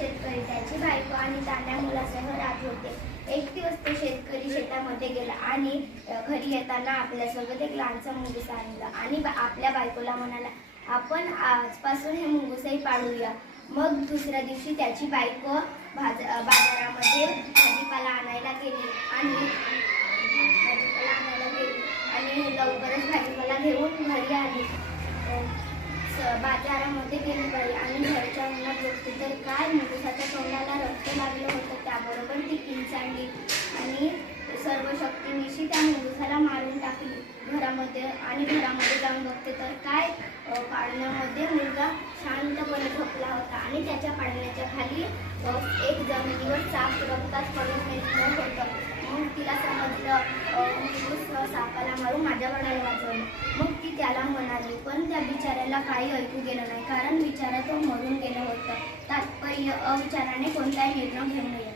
शेतकरी, त्याची बायको आणि तान्ह्या मुलासह राहत होते. एक दिवस तो शेतकरी शेतामध्ये गेला आणि घरी येताना आपल्यासोबत एक लहानसा मुंगूस आणला आणि आपल्या बायकोला म्हणाला, आपण आजपासून हे मुंगूसही पाळूया. मग दुसऱ्या दिवशी त्याची बायको बाजारामध्ये भाजीपाला आणायला गेली आणि लवकरच भाजीपाला घेऊन घरी आली. बाजारामध्ये गेली बाई आणि घरच्या अंगणात बघते तर काय, मुंगुसाच्या तोंडाला रक्त लागलं होतं. त्याबरोबर ती किंचाळली आणि सर्व शक्तीनिशी त्या मुंगुसाला मारून टाकली. घरामध्ये जाऊन बघते तर काय, पाळण्यामध्ये मुलगा शांतपणे झोपला होता आणि त्याच्या पाळण्याच्या खाली एक जमिनीवर साप रक्तात पडून होतं. मग तिला समजलं, मुंगूस सापाला मारून माझ्या बाळाला वाचवलं. मग ती त्याला म्हणाली, पण त्या बिचाऱ्याला काही ऐकू गेलं नाही, कारण बिचारा तो मरून गेलं होतं. तात्पर्य, अविचाराने कोणताही निर्णय घेऊ नये.